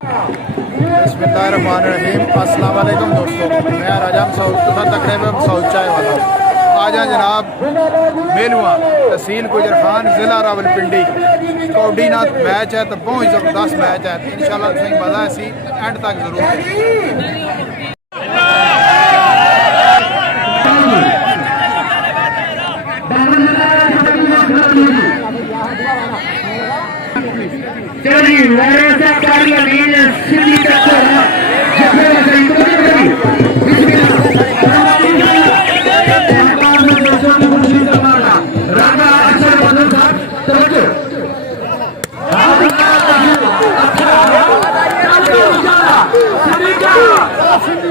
बिस्मिल्लाहिर्रहमानिर्रहीम। अस्सलाम वालेकुम दोस्तों, मैं राजाम साउथ तथा तकरीबन साउथ चाय वाला आज हैं जनाब मेलुआ तहसील गुजर खान ज़िला रावलपिंडी कौडी नाथ मैच है तो बहुत ज़बरदस्त मैच है। इंशाल्लाह तुझे मज़ा है सी एंड तक जरूर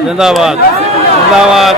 जिंदाबाद जिंदाबाद।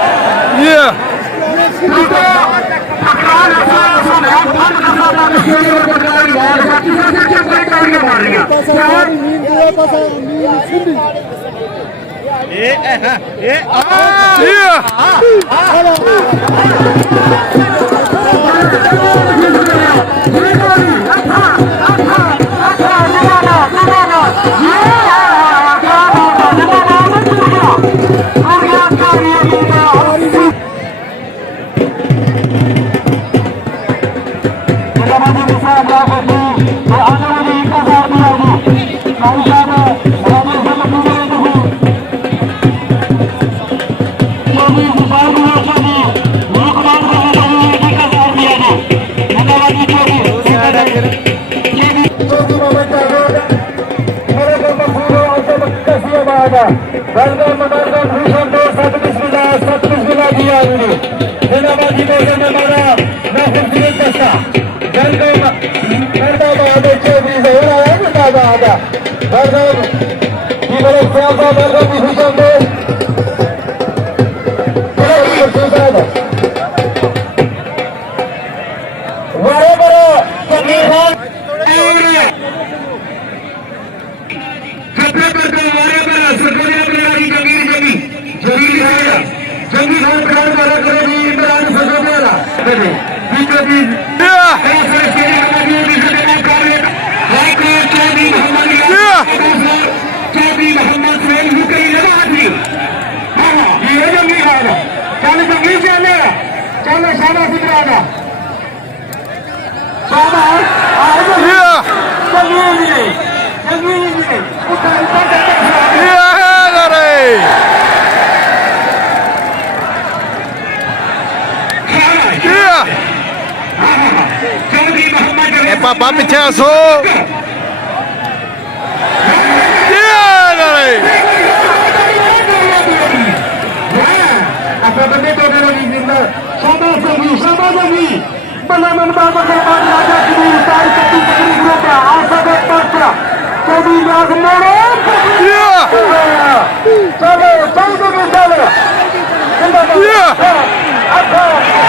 ये पापा पीछे आसो।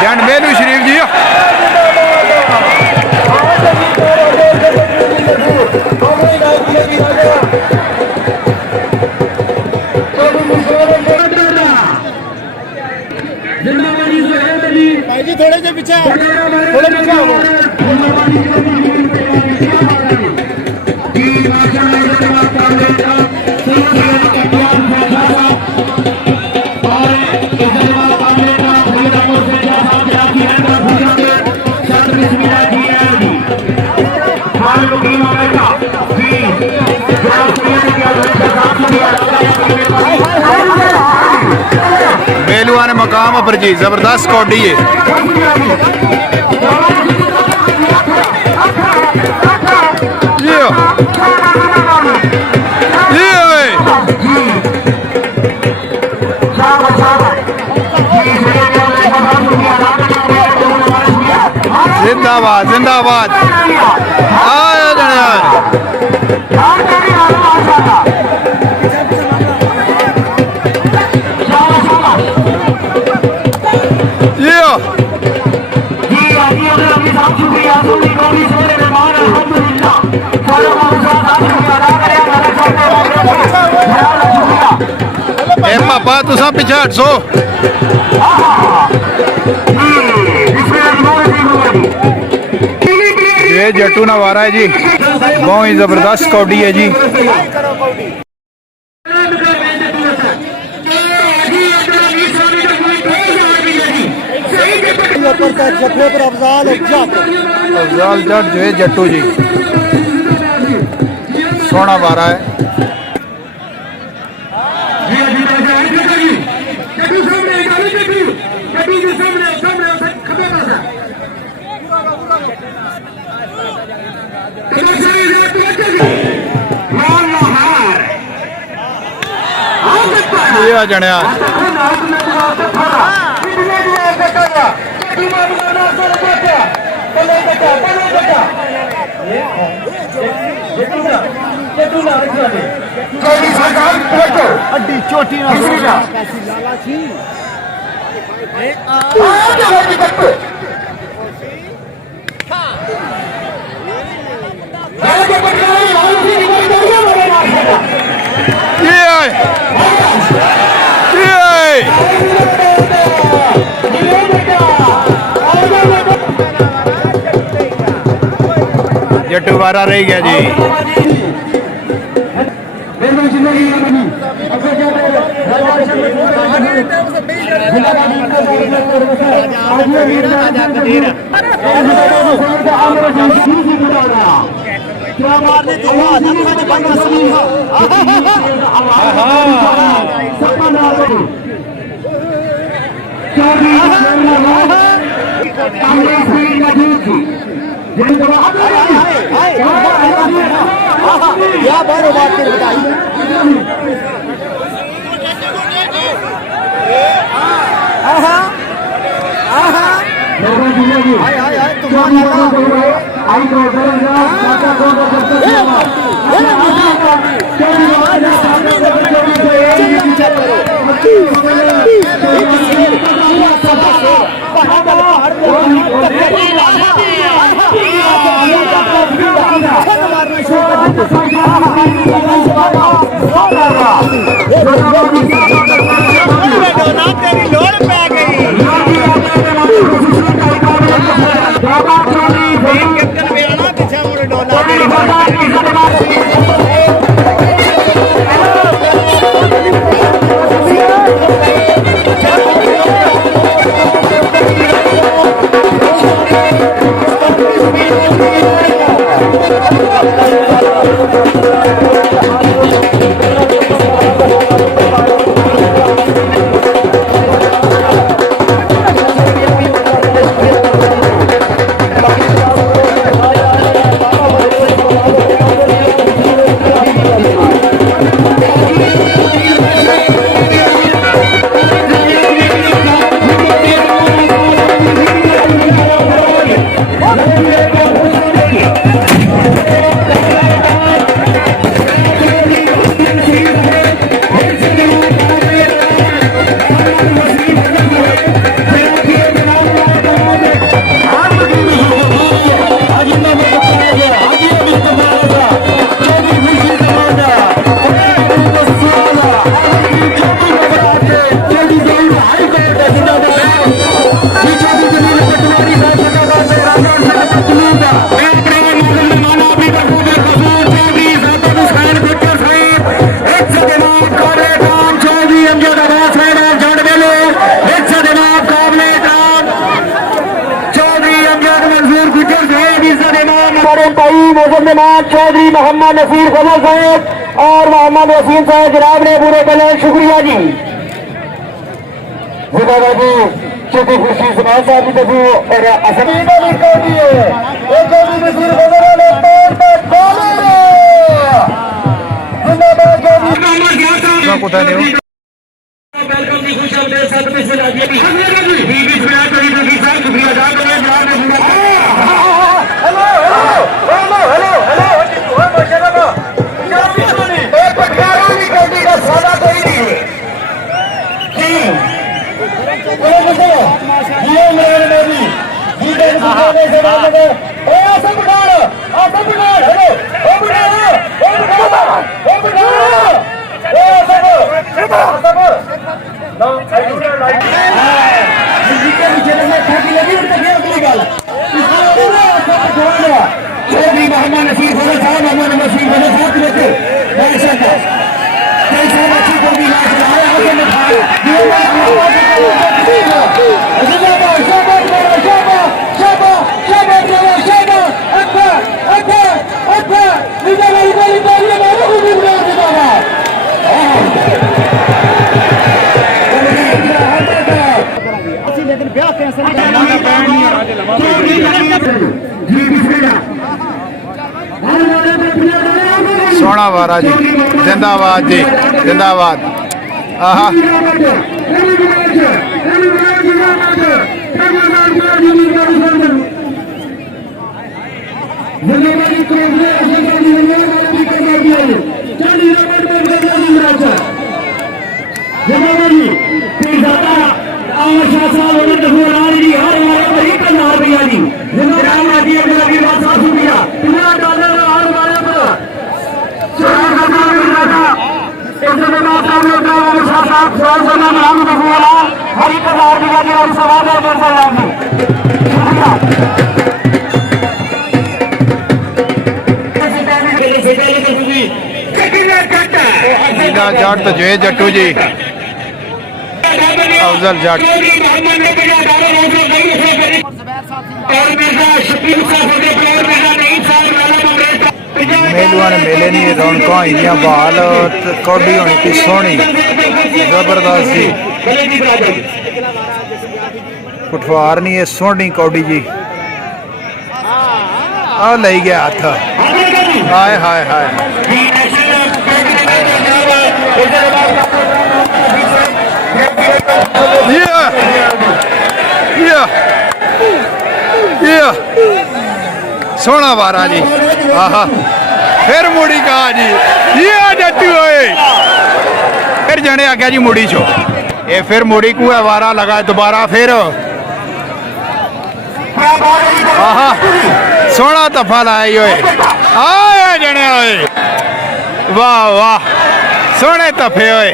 जंड मेलू शरीफ जी थोड़े से पीछे थोड़े पीछे आओ। मेलुआ ने मकाम पर जी जबरदस्त कौडी है। जिंदाबाद जिंदाबाद। पापा तुसा पीछे हट सो। ये जट्टू नवारा है जी, बहुत ही जबरदस्त कौडी है जी। जफे पर अफजाल जट जो है जट्टू जी सोना बारा है। ये जणिया अड्डी चोटी जट्टू बारा रह गया जी। क्या बारो बात कर बताई तेरी लोड़ पै गई पीछे मुड़े डोला चौधरी मोहम्मद नसीर फजल साहब और मोहम्मद वसीम साहब जनाब ने पूरे कले शुक्रिया जी। बाबू चौथी खुशी सुमान साहब की तरफ और चौधरी मोहम्मद नसीर फजल साहब मोहम्मद नसीर फजल साहब सोना वारा जी जिंदाबाद जी जिंदाबाद आहा जट तो जे जट्टू जी अफजल जट मेलुआ ने मेले नहीं रौनक हुई बहाल कौडी होनी की सोहनी जबरदस्त जी पुठवार नहीं है सोहनी कौडी जी आ ले गया हाथ हाय हाय हाय सोना वारा जी आहा फिर मुड़ी कहा जी ये जट्टू होए फिर जने आ गया जी मुड़ी चो ये फिर मुड़ी को है वारा लगा दोबारा फिर आहा सोना तफा लाया आए जने होए वाह वाह सोने तफे होए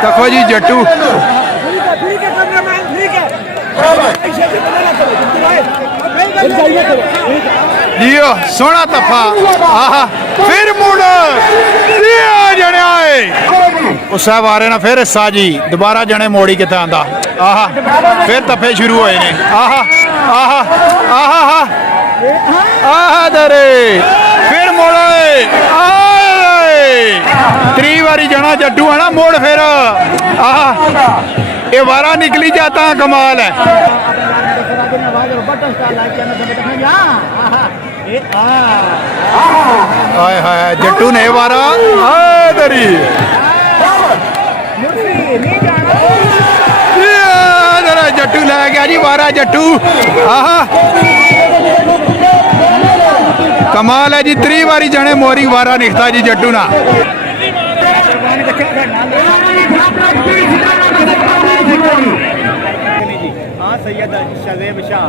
देखो जी जट्टू जियो सोना तफा आहा फिर मुड़ जने आए उस बारे ना फिर हिस्सा जी दोबारा जने मोड़ी कितने आंदा आहा फिर तफे शुरू होए ने आहा आहा आहा आहा दरे फिर मोड़े त्री बारी जाना जट्टू है ना मोड़ फिर आहा ये वारा निकली जाता कमाल है हाय हाय जट्टू ने वारा दरी जट्टू लै गया जी वारा जट्टू आहा कमाल है जी त्री बारी जाने मोरी वारा निकता जी जट्टू ना सैयद शज़ेब शाह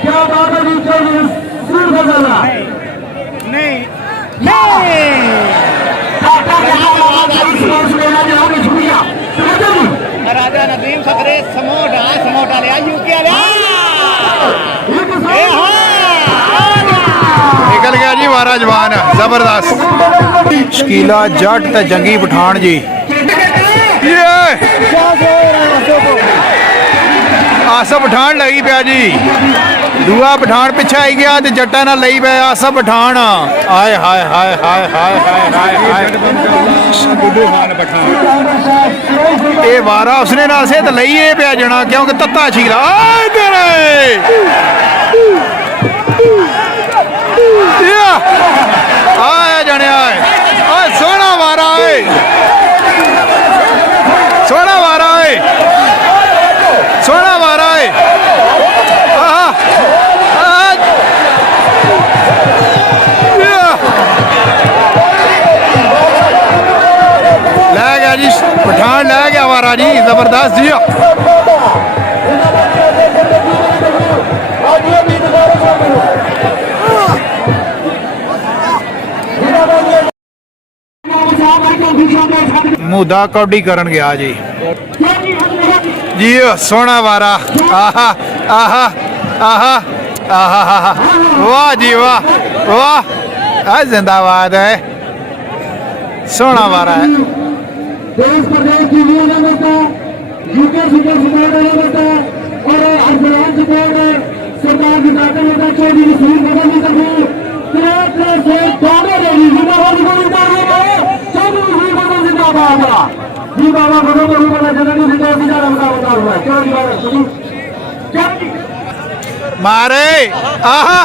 क्या बात है राजा नदीम खतरे समोटा ले यूके निकल गया जी वारा जवान जबरदस्त शकीला जट ते जंगी पठान जी आसा पठान लगी पिया जी दूआ पठान पिछे आई गया तो जट्टा ना लई पे आसा पठान आए हाय हाय हाय हाय हाय हाय ये वारा उसने ना से तो लईए पिया जाना क्योंकि तत्ता छीला आए जाने आए सोना वारा आए सोना वारा आए सोना वारा आए लै गया जी पठान लै गया वारा जी जबरदस्त जी ਮੁੱਦਾ ਕੌਡੀ ਕਰਨ ਗਿਆ ਜੀ ਜੀ ਸੋਹਣਾ ਵਾਰਾ ਆਹਾ ਆਹਾ ਆਹਾ ਆਹਾ ਵਾਹ ਜੀ ਵਾਹ ਵਾਹ ਆ ਜ਼ਿੰਦਾਬਾਦ ਹੈ ਸੋਹਣਾ ਵਾਰਾ ਹੈ देश प्रदेश की भी अनामत यूके सुपर सपोर्ट अनामत और हरफरान सपोर्ट सरदार जिताकर होता चौधरी नसीर बदल की तरफ तरह से दोनों रेडी जिंदाबाद को जिंदाबाद चौधरी नसीर बदल जिंदाबाद जी बाबा बदल को बोला जननी जिंदाबाद जिंदाबाद बता रहा है चौधरी बाबा सुनी मारे आहा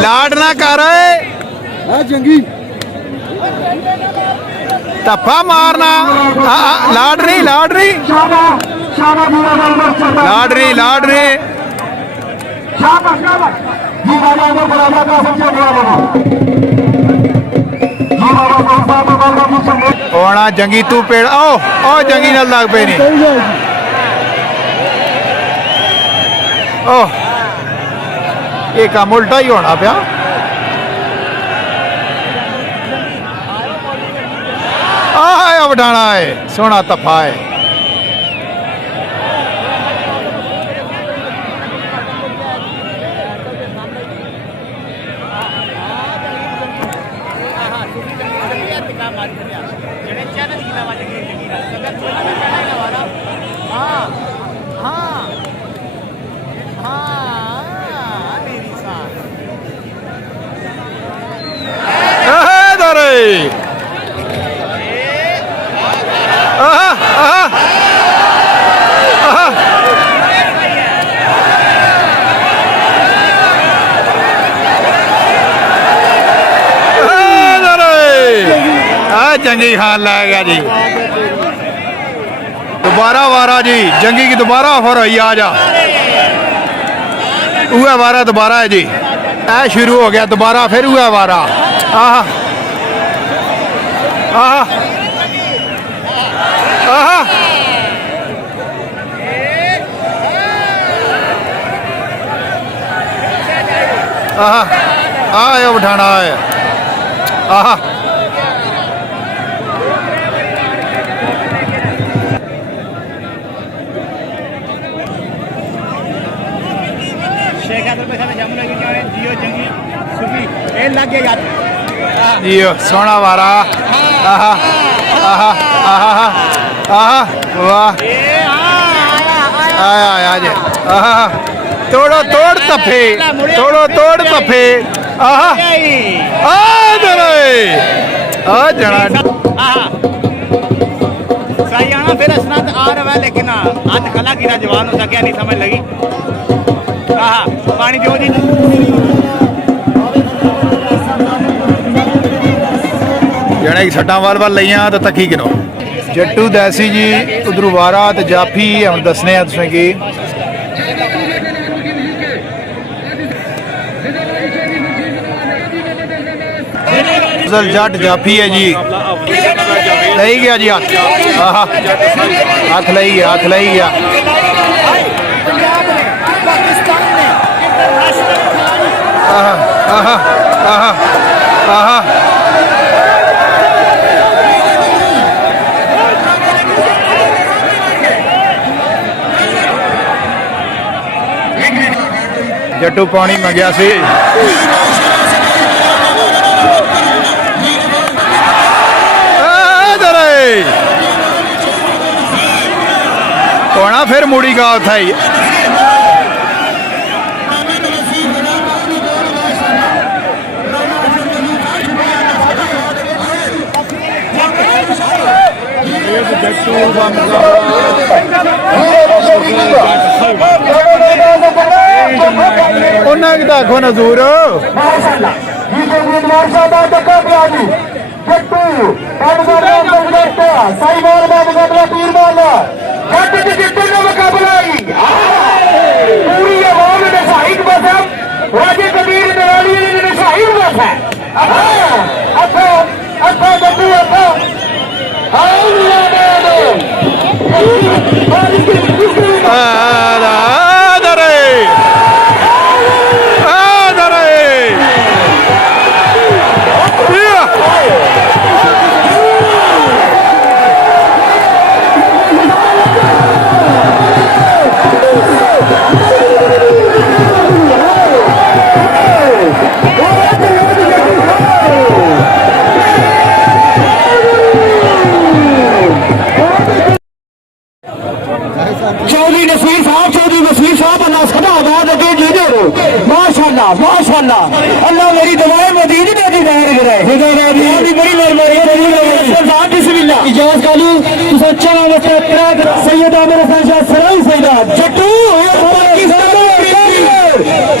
लाड ना कर है जंगी ਧੱਫਾ ਮਾਰਨਾ ਲਾਡਰੀ ਲਾਡਰੀ ਲਾਡਰੀ ਲਾਡਰੀ ਹੋਣਾ ਜੰਗੀ ਤੂੰ ਪੇੜ ਉਹ ਜੰਗੀ ਨਾਲ ਲੱਗ ਪਏ ਨੇ ਉਹ ਇਹ ਕੰਮ ਉਲਟਾ ਹੀ ਹੋਣਾ ਪਿਆ ਆਹ ਵਡਾਣਾ ਹੈ ਸੋਹਣਾ ਧੱਫਾ ਹੈ जंगी खान लाएगा जी दोबारा वारा जी जंगी की दोबारा ऑफर हुई आ जा हुआ वारा दोबारा है जी ऐ शुरू हो गया दोबारा फिर हुआ वारा आह आह आह आह उठाना है आह जियो सोना वारा आहा आहा आहा आहा वाह आया आया जे आहा तोड़ो तोड़ तफे तोड़ो तोड़ तफे आहा आ जरा आ जरा सही आना फिर असनात आ रहा है लेकिन हाथ खला गिरा जवान हो सके नहीं समझ लगी पानी दो जी जने की सट्टा वाल वाल लईया तो तकी गिनो जट्टू दैसी जी उधरू वारा तो जाफी हम दसने तुसें की जट जाफी है जी लई गया जी हाथ आहा हाथ लई गया हाथ लई गया आहा आहा आहा आहा जट्टू पानी मंगया सी कोना फिर मुड़ी का था ही उन्हें की देखो नजूर पूरी आवाम ने शाहिद बसम राजे कबीर नरानी ने शाहिद बस है अच्छा अच्छा जट्टू अच्छा इजाज कालू तुसा चला वस्ते क्रैक सैयद आमिर हसन शाह सराई सैदा जट्टू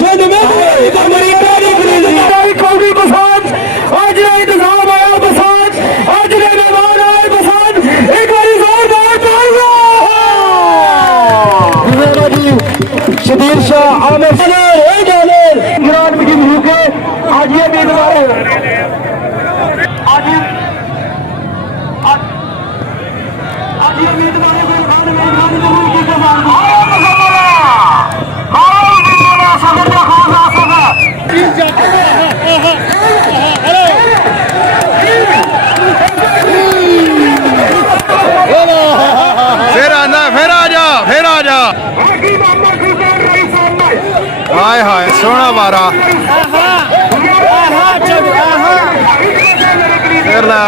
जद में अमेरिका दी खरीदारी कौड़ी बसात आज रे इंतजाम आया बसात आज रे मेहमान आए बसात एक बारी जोरदार तालियां शबीर शाह आमिर ईरान में मुल्क है आज ये उम्मीदवार आज ये उम्मीदवार फिर आ जा हाय हाय सोना बारा फिर ला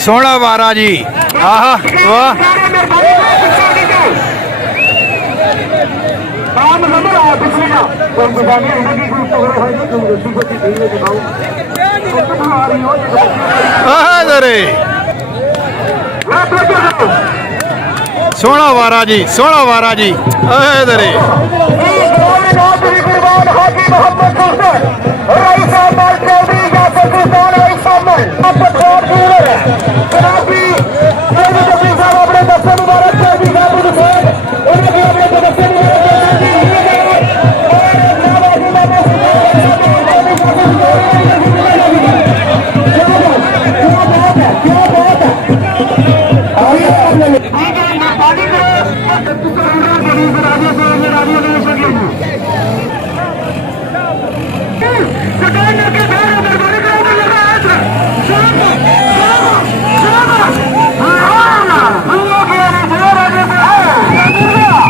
सोना बारा जी आहा वाह सोना वारा जी दरे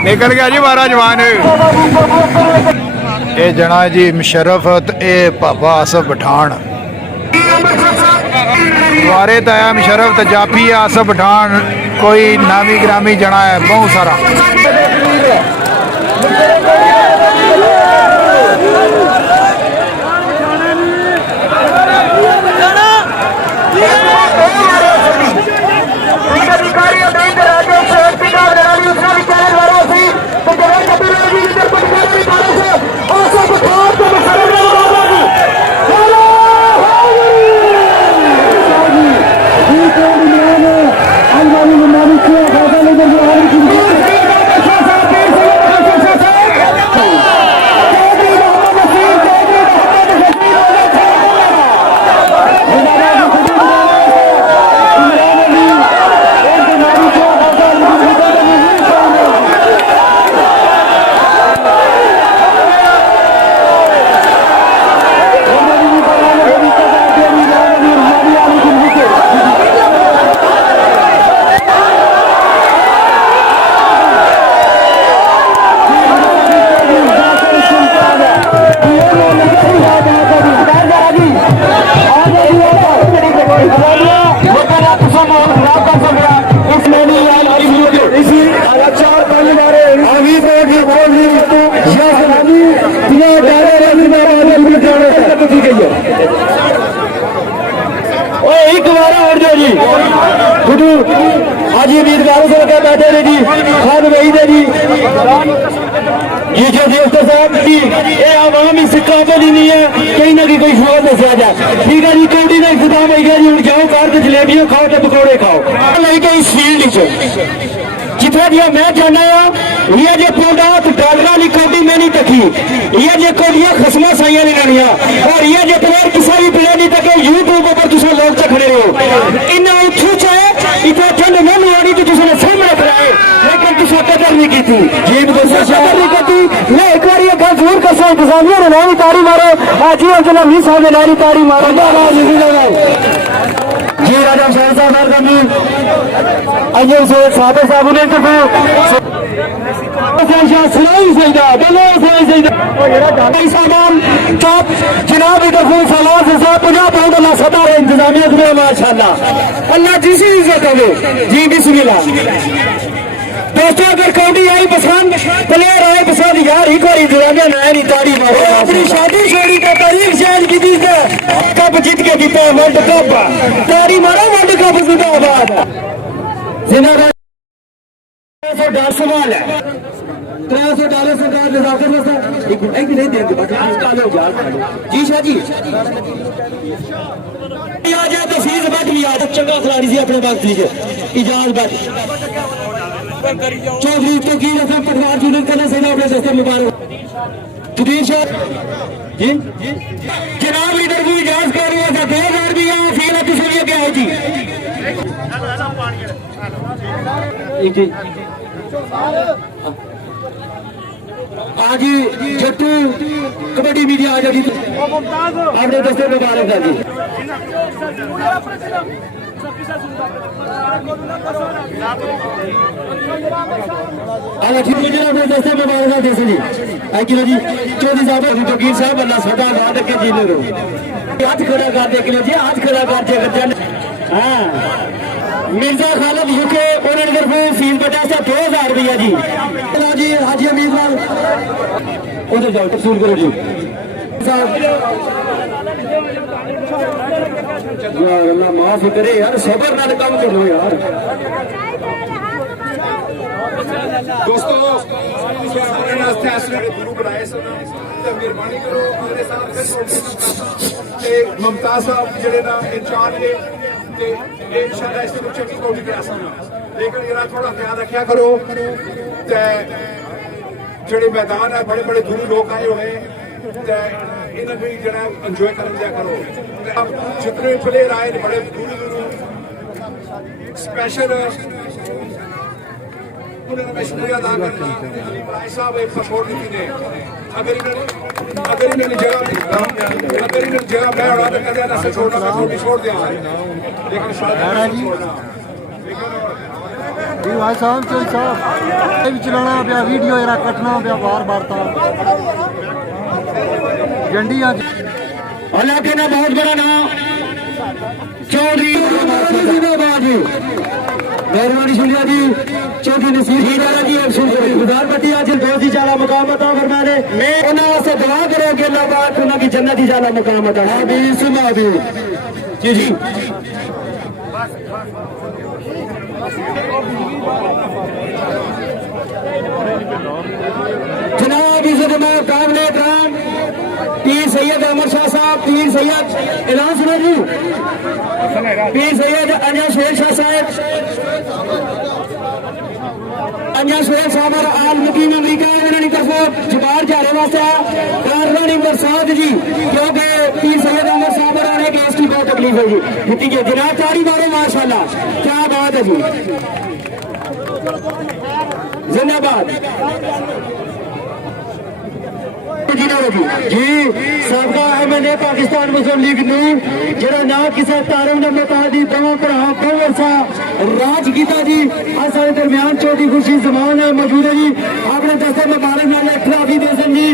निकल गया जी मारा जवान ये जना जी मुशर्रफ ए बाबा आसफ पठान वारे ताया मुशर्रफ जाफी आसफ पठान कोई नामी ग्रामी जना है बहुत सारा आज ये उम्मीदवारों से लगा बैठे रहे जी खान वहीद है जी ये जो दोस्त साहब जी ये आवाम इस काबिल ही नहीं है कहीं ना कहीं कोई सवाल दसिया जाए ठीक है जी कौड़ी का इंतजाम हो गया जी हूँ जाओ घर तो जलेबियां खाओ तो पकौड़े खाओ लेके इस फील्ड जितना जी मैं जाना ये जो पौधात डॉलर की कौड़ी मैं नहीं तकी ये जो कौड़ियां खसमा साइया नहीं लानिया और ये जो प्लेयर किसा भी प्लेयर नहीं तके यूट्यूब पर तुम लोग चखने हो इन्ना उठू चाहे इतना ठंड नहीं लुआनी तो तुमने सामने कराए लेकिन तुम कदर नहीं की थी जीत कदर नहीं करती मैं एक बार ये गल जरूर कर सकता इंतजामिया ने नई ताड़ी मारो आज ही अंकल अमीर साहब ने नई ताड़ी मारो जी राजा शाह साहब अजय से सादर साहब ने जनाब इंतजामिया माशाल्लाह अल्लाह जिसी इज्जत हो जी बिस्मिल्लाह दोस्तों अगर कौडी आई पसंद प्लेयर आए पसंद यार एक बार दीवाना नया नहीं ताड़ी मारो अपनी शादी छोड़ी का तारीख चेंज की थी कप जीत के जीता वर्ल्ड कप ताड़ी मारो वर्ल्ड कप जिंदाबाद जिंदाबाद $300 सवाल है $300 सरकार नजाकत वैसा एक नहीं देंगे बाकी आज लो जी शाह जी आ जाए तो फीस बैठ भी आ चंगा खिलाड़ी से अपने वक्त लीजिए इजाज बैठ चौधरी तो की रसम पटवार चुनन करने से अपने दस्ते मुबारक तुदीर शाह जी जनाब लीडर को इजाज कर रहा था 2000 भी है फील है किसी क्या है जी एक जी आज जट्टू कबड्डी मीडिया आ जाएगी आपने दस्ते मुबारक कर दी ठीक है अपने दस्ते मुबारक दे जी आई किलो जी चौधरी साहब जगीर साहब अल्लाह सदा बात के जीने रहो हाथ खड़ा कर दे किलो जी हाथ खड़ा कर दे अगर हाँ मिर्जा खालिद यूके उन्होंने तरफ फीस बचा 2000 रुपया जी चलो जी हाजी अमीर लाल उधर जाओ तफसील करो जी यार अल्लाह माफ करे यार सबर नाल काम करो यार दोस्तों गुरु बनाए मेहरबानी करो मेरे साथ मुमताज साहब जेडे ना इंचार्ज ने इंशाल्लाह इस बच्चे की कोई करा सकना लेकिन जरा थोड़ा ख्याल रखा करो जेडे मैदान है बड़े बड़े दूर लोग आए हुए इन्हें भी जरा एंजॉय कर दिया करो जितने प्लेयर आए बड़े दूर दूर स्पेशल उन्होंने मैं शुक्रिया अदा करना भाई साहब एक सपोर्ट दी ने अगर इन्होंने जगह मैं उड़ा तो कदे ना छोड़ना मैं थोड़ी छोड़ दिया लेकिन शायद जी भाई साहब चल साहब भी चलाना पिया वीडियो जरा कटना पिया बार बार था जंडियां अल्लाह के ना बहुत बड़ा नाम चौधरी मेहरबानी सुनिया जी चौधरी नसीर हीरा जी एक सुन गुजारपति आज बहुत ही ज्यादा मुकाम अता फरमाने मैं उन्होंने वास्ते दुआ करो कि अल्लाह पाक उन्होंने जन्नत ही ज्यादा मुकाम अता आमीन सुना भी जी जी जनाब इज्जत में काबिल एहतराम पीर सैयद अहमद शाह साहब पीर सैयद ऐलान सुनो जी पीर सैयद अंजा शेर शाह साहब अंजा शेर साहब और आल मुकीम अमरीका उन्होंने तरफ जुबार जाने वास्ते कारण नंबर 7 जी क्योंकि पीर सैयद अहमद साहब और आने के इसकी बहुत तकलीफ है जी ठीक है जनाब तारी मारो माशाल्लाह क्या बात है जी जिंदाबाद जी सबका एमएनए पाकिस्तान मुस्लिम लीग नून जरा ना किसी तारम ने मुतादी दोनों भरा बहुत अरसा राज किया जी आज सारे दरमियान चौथी खुशी जमान मौजूद है जी आपने दस्ते मुबारक नाल ट्रॉफी दे सन जी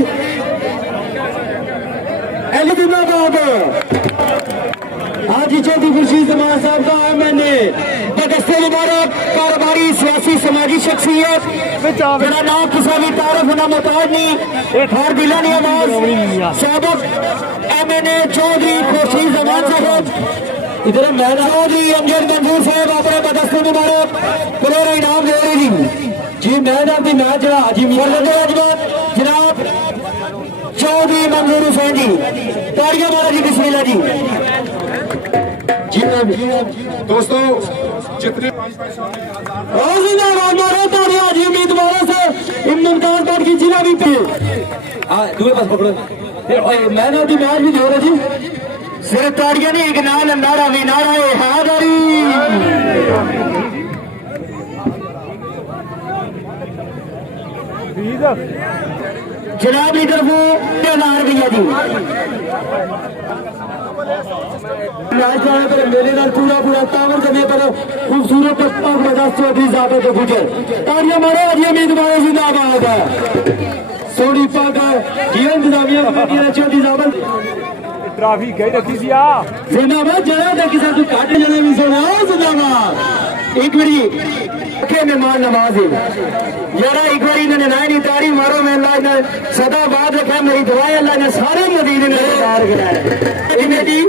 जिंदाबाद आज चौथी खुशी जमान साहब का एमएनए दस्ते मुबारक कारोबारी सियासी समाजी शख्सियत जरा ना किसी भी तारफ ना मुताज नहीं हर बिला नहीं आवाज साबिक एमएनए चौधरी खुर्शीद जमान साहब इधर मैदान चौधरी अमजद मंजूर साहब अपने बदस्ते मुबारक प्लेयर इनाम दे रहे जी मैदान की मैच जरा हाजी अजमत जनाब चौधरी मंजूर हुसैन जी ताड़ियां मारो जी बिस्मिल्लाह जी दोस्तों जितने उम्मीदवारों से मुमताज की जिला भी पे दूर पास पकड़ो मैंने अभी मैच भी दे रहे जी सिर्फ ताड़ियां नहीं एक नाल नारा भी नारा है हादरी जनाब की तरफ ऐलान भैया जी मेरे नाल पूरा पूरा तावर करने पर खूबसूरत चौधरी साहब तो गुजर ताड़ियां मारो अजी उम्मीदवारों जिंदाबाद सोनी पग जीवन इंतजामिया चौधरी साहब ट्रॉफी गई रखी सी जिंदाबाद जरा देखी सर तू काटे जने भी सुना जिंदाबाद एक मिनट के मेहमान नवाज यारा एक बार इन्होंने नानी तारी मारो मैं अल्लाह ने सदा बाद रखा मेरी दुआ अल्लाह ने सारे मदीने ने गिराया इन्हें दी